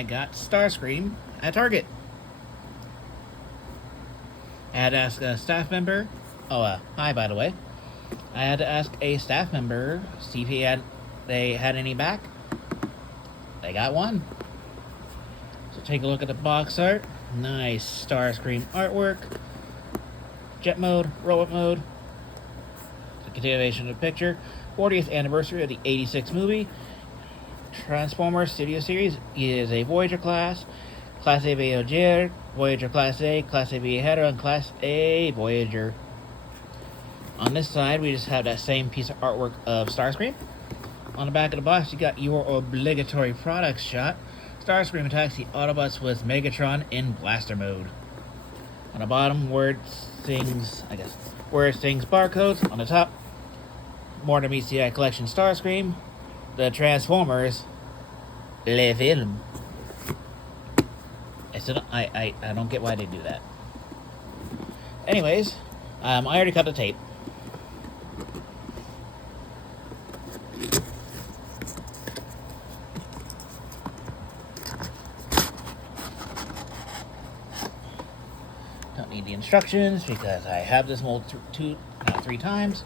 I got Starscream at Target. I had to ask a staff member. Hi, by the way. I had to ask a staff member, see if they had any back. They got one. So take a look at the box art. Nice Starscream artwork. Jet mode, robot mode. The continuation of the picture. 40th anniversary of the '86 movie. Transformers Studio Series is a Voyager class. Class A Voyager, Voyager Class A, Class A Viajero, and Class A Voyager. On this side, we just have that same piece of artwork of Starscream. On the back of the box, you got your obligatory products shot. Starscream attacks the Autobots with Megatron in blaster mode. On the bottom, words, things, barcodes. On the top, more than meets the eye collection Starscream. The Transformers, Le Film. I don't get why they do that. Anyways, I already cut the tape. Don't need the instructions because I have this mold three times.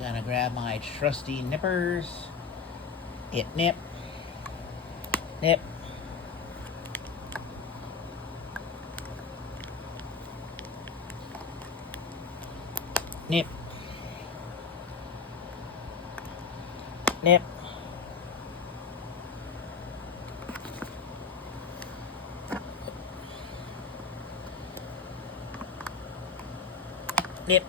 Gonna grab my trusty nippers. Nip. Nip. Nip. Nip. Nip. Nip.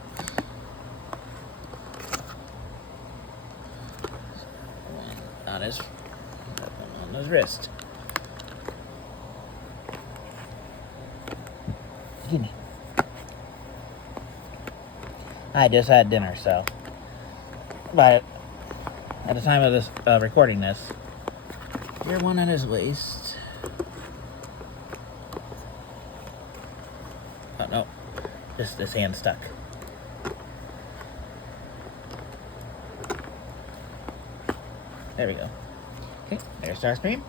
On his wrist. Excuse me. I just had dinner, so. But at the time of this recording this, here's one on his waist. Oh no, this hand stuck. There we go. Okay, there's Starscream.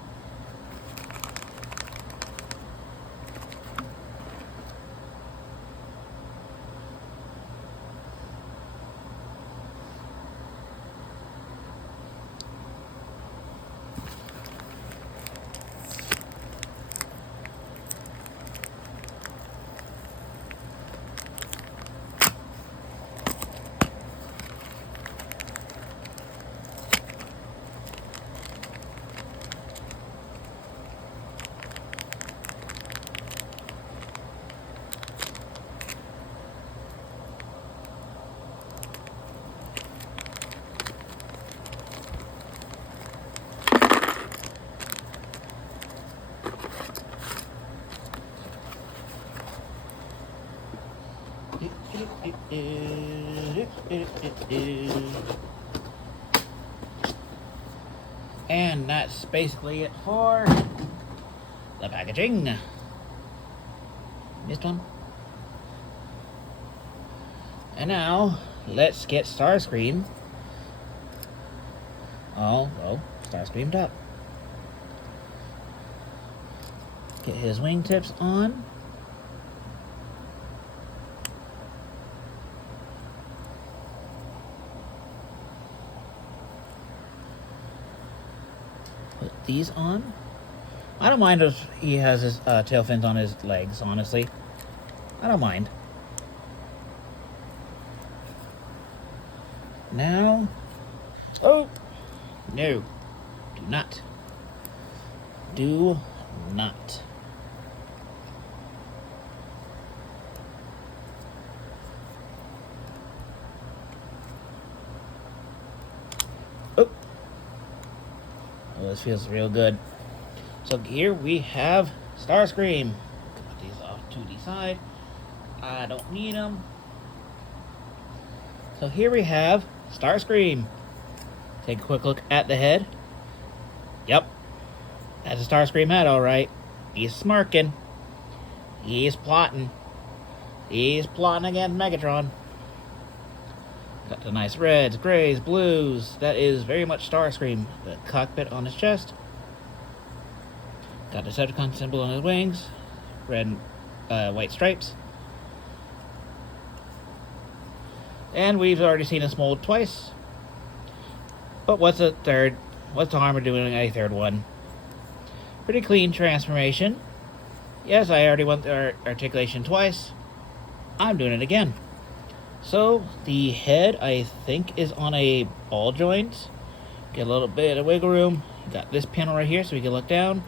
And that's basically it for the packaging. Missed one. And now, let's get Starscream. Starscreamed up. Get his wingtips on. Put these on. I don't mind if he has his tail fins on his legs, honestly. I don't mind. Now... Oh! No. Do not. Do not. Oh! Oh, this feels real good. So here we have Starscream. Put these off to the side. I don't need them. So here we have Starscream. Take a quick look at the head. Yep. That's a Starscream head, alright. He's smirking. He's plotting. He's plotting against Megatron. Got the nice reds, grays, blues. That is very much Starscream. The cockpit on his chest. Got the Decepticon symbol on his wings. Red and white stripes. And we've already seen this mold twice. But what's the harm of doing a third one? Pretty clean transformation. Yes, I already went the articulation twice. I'm doing it again. So, the head, I think, is on a ball joint. Get a little bit of wiggle room. You got this panel right here so we can look down.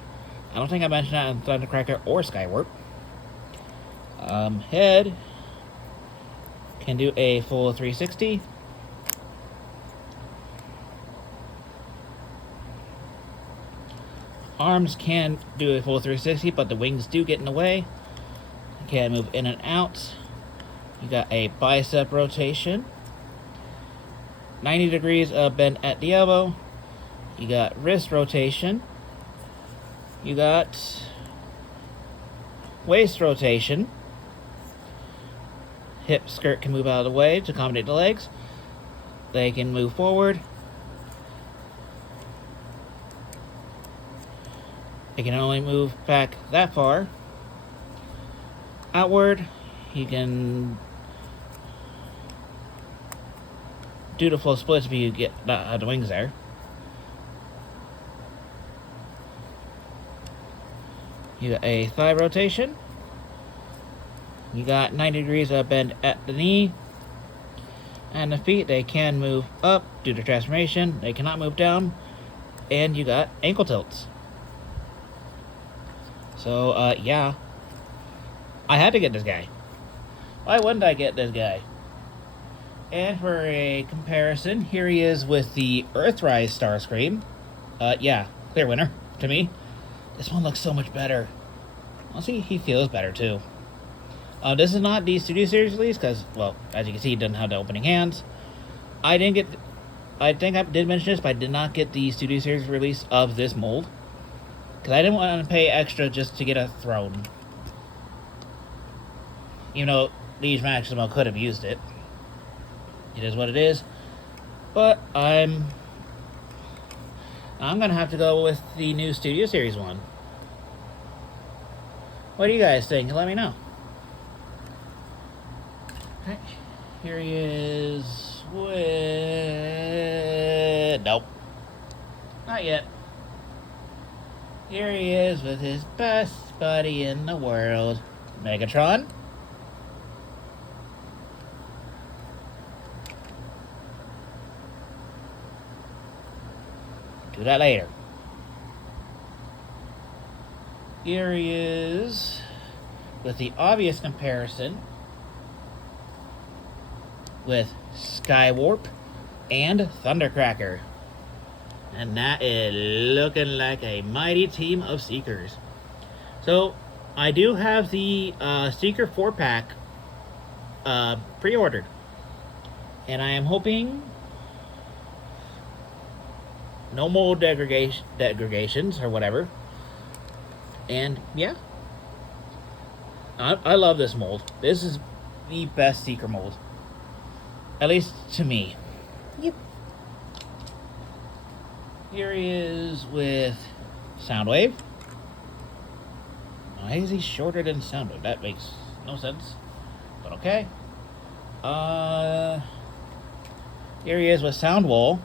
I don't think I mentioned that in Thundercracker or Skywarp. Head can do a full 360. Arms can do a full 360, but the wings do get in the way. Can move in and out. You got a bicep rotation. 90 degrees of bend at the elbow. You got wrist rotation. You got waist rotation. Hip skirt can move out of the way to accommodate the legs. They can move forward. They can only move back that far. Outward, you can do the full splits if you get the wings there. You got a thigh rotation. You got 90 degrees of bend at the knee. And the feet, they can move up due to transformation. They cannot move down. And you got ankle tilts. So, yeah. I had to get this guy. Why wouldn't I get this guy? And for a comparison, here he is with the Earthrise Starscream. Yeah, clear winner to me. This one looks so much better. Honestly, he feels better too. This is not the Studio Series release because, well, as you can see, he doesn't have the opening hands. I think I did mention this, but I did not get the Studio Series release of this mold. Because I didn't want to pay extra just to get a throne. Even though Liege Maximo could have used it. It is what it is. But I'm gonna have to go with the new Studio Series one. What do you guys think? Let me know. Okay. Here he is with... Nope. Not yet. Here he is with his best buddy in the world, Megatron. Do that later. Here he is with the obvious comparison with Skywarp and Thundercracker. And that is looking like a mighty team of Seekers. So, I do have the Seeker 4-pack pre-ordered. And I am hoping no mold degradations or whatever. And, yeah. I love this mold. This is the best Seeker mold. At least to me. Yep. Here he is with Soundwave. Why is he shorter than Soundwave? That makes no sense. But okay. Here he is with Soundwall.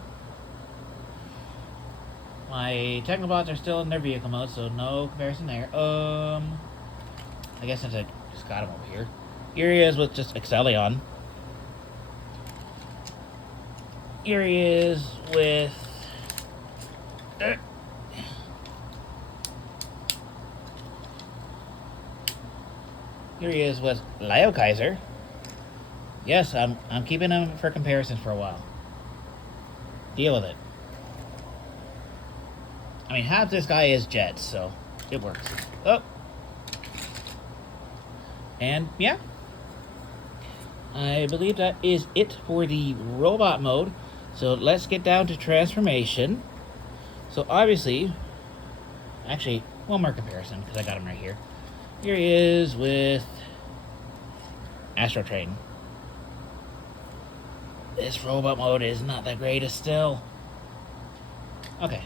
My Technobots are still in their vehicle mode, so no comparison there. I guess since I just got him over here. Here he is with just Excellion. Here he is with... Here he is with Leo Kaiser. Yes, I'm keeping him for comparisons for a while. Deal with it. I mean, half this guy is Jets, so it works. Oh. And, yeah. I believe that is it for the robot mode. So let's get down to transformation. So obviously, actually, one more comparison, because I got him right here. Here he is with Astro Train. This robot mode is not the greatest still. Okay.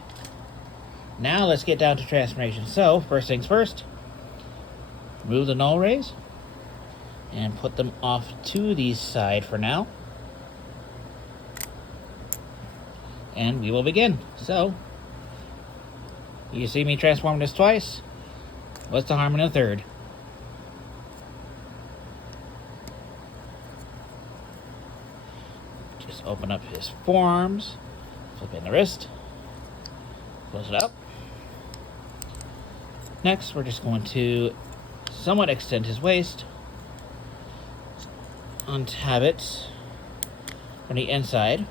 Now let's get down to transformation. So, first things first. Remove the null rays. And put them off to the side for now. And we will begin. So, you see me transform this twice? What's the harm in a third? Just open up his forearms, flip in the wrist, close it up. Next, we're just going to somewhat extend his waist, untab it from the inside.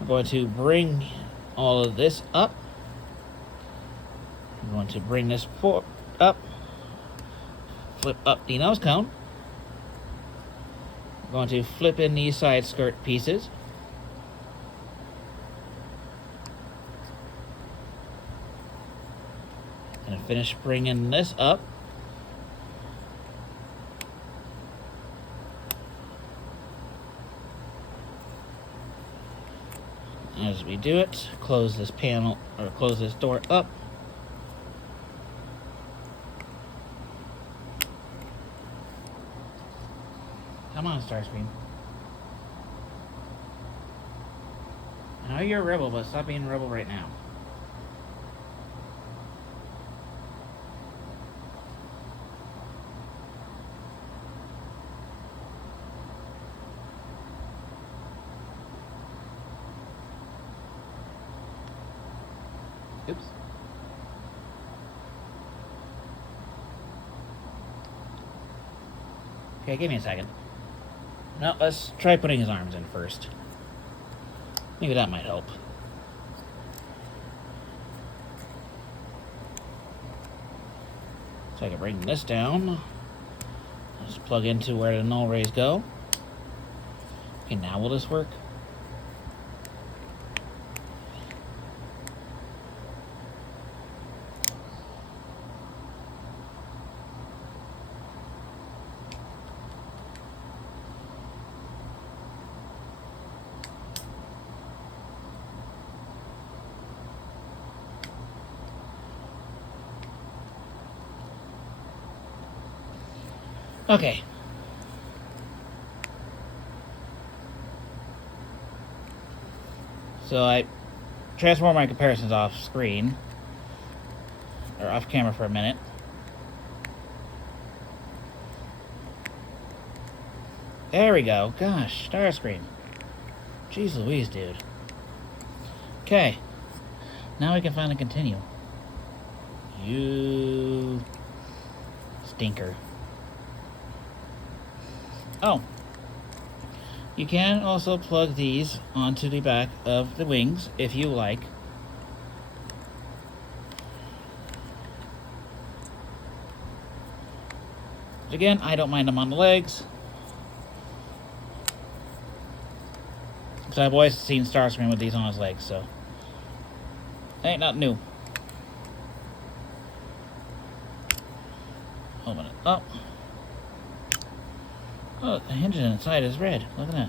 We're going to bring all of this up. We're going to bring this up, flip up the nose cone. We're going to flip in these side skirt pieces. And finish bringing this up. As we do it, close this panel, or close this door up. Come on, Starscream. I know you're a rebel, but stop being a rebel right now. Oops. Okay, give me a second. Now, let's try putting his arms in first. Maybe that might help. So I can bring this down. Let's plug into where the null rays go. Okay, now will this work? Okay. So I transform my comparisons off screen, or off camera for a minute. There we go. Gosh, Starscream. Jeez Louise, dude. Okay. Now we can finally continue. You stinker. Oh, you can also plug these onto the back of the wings if you like. Again, I don't mind them on the legs, because I've always seen Starscream with these on his legs, so ain't nothing new. Open it up. Oh, the hinge inside is red. Look at that.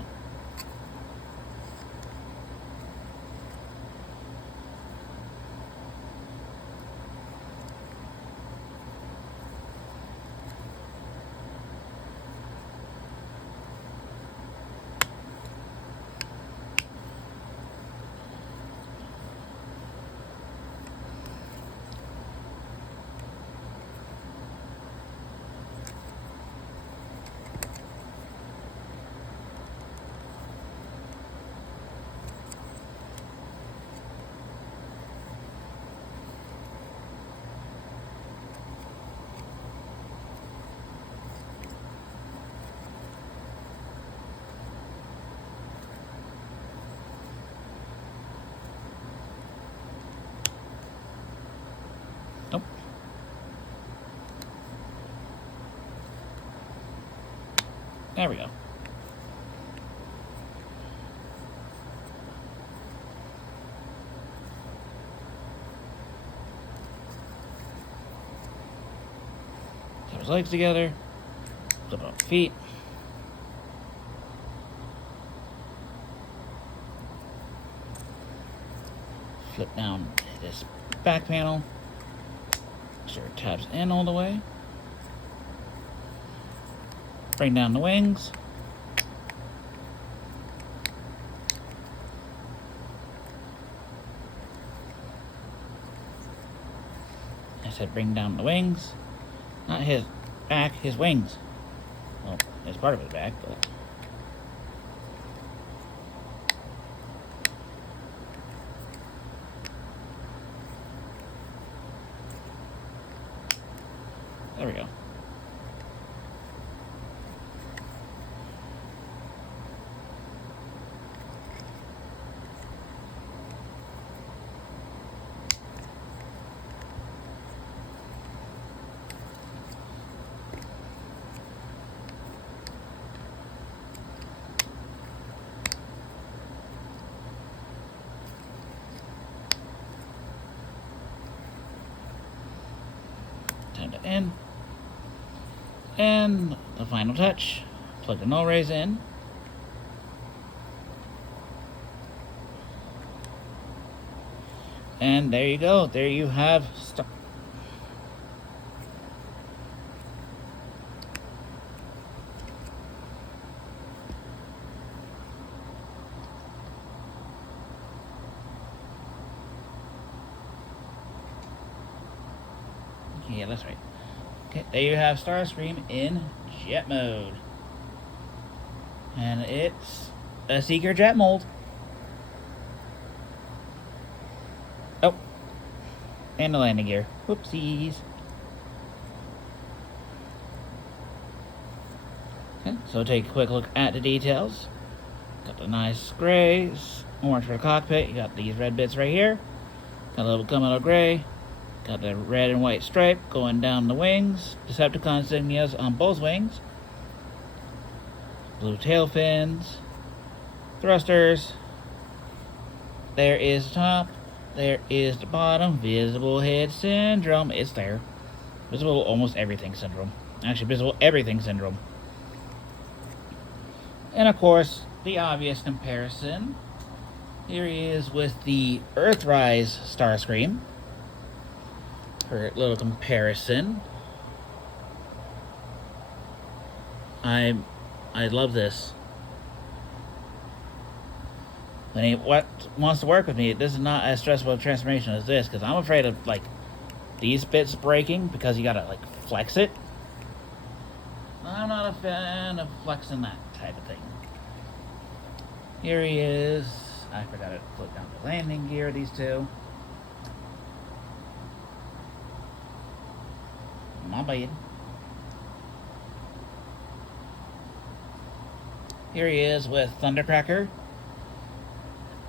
Nope. There we go. Put his legs together. Flip up feet. Flip down this back panel. Make sure it tabs in all the way. Bring down the wings. I said bring down the wings. Not his back, his wings. Well, it's part of his back, but... There we go. Time to end. And the final touch, plug the null rays in. And there you go. There you have yeah, that's right. Okay, there you have Starscream in jet mode. And it's a Seeker jet mold. Oh, and the landing gear. Whoopsies. Okay, so take a quick look at the details. Got the nice grays, orange for the cockpit. You got these red bits right here. Got a little gunmetal gray. Got the red and white stripe going down the wings. Decepticon insignias on both wings. Blue tail fins. Thrusters. There is the top. There is the bottom. Visible head syndrome. It's there. Visible almost everything syndrome. Actually, visible everything syndrome. And of course, the obvious comparison. Here he is with the Earthrise Starscream. For a little comparison. I love this. When he wants to work with me, this is not as stressful a transformation as this, because I'm afraid of like these bits breaking because you gotta like flex it. I'm not a fan of flexing that type of thing. Here he is. I forgot to put down the landing gear, these two. My bad. Here he is with Thundercracker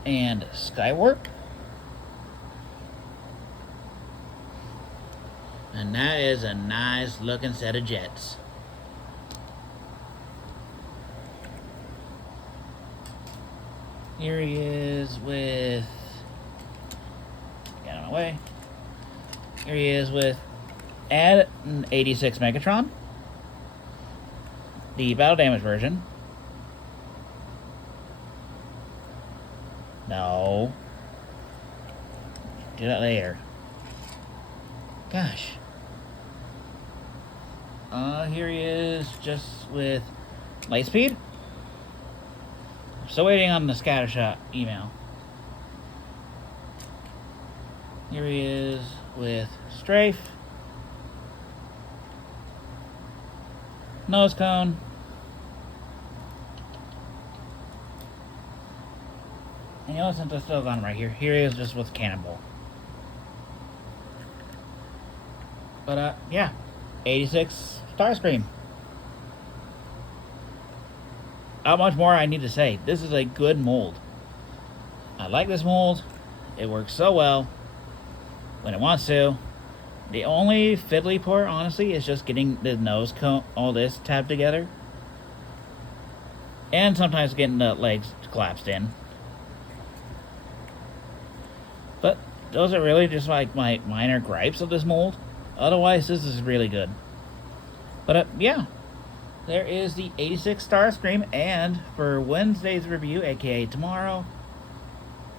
and Skywarp. And that is a nice looking set of jets. Here he is with... Get out of my way. Here he is with add an 86 Megatron, the battle damage version. No. Do that later. Gosh. Here he is just with Lightspeed. I'm still waiting on the Scattershot email. Here he is with Strafe. Nose cone. And you know, since I still got him right here, here he is just with Cannonball. But yeah, 86 Starscream. Not much more I need to say. This is a good mold. I like this mold. It works so well when it wants to. The only fiddly part, honestly, is just getting the nose cone, all this tabbed together. And sometimes getting the legs collapsed in. But those are really just like my minor gripes of this mold. Otherwise, this is really good. But yeah, there is the 86 Starscream. And for Wednesday's review, aka tomorrow,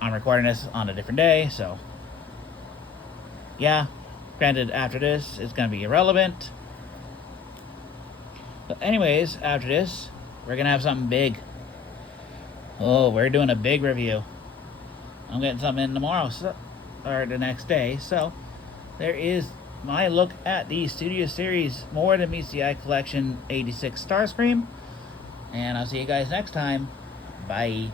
I'm recording this on a different day, so yeah. Granted, after this, it's going to be irrelevant. But anyways, after this, we're going to have something big. Oh, we're doing a big review. I'm getting something in tomorrow, or the next day, so there is my look at the Studio Series More Than Meets the Eye Collection 86 Starscream. And I'll see you guys next time. Bye.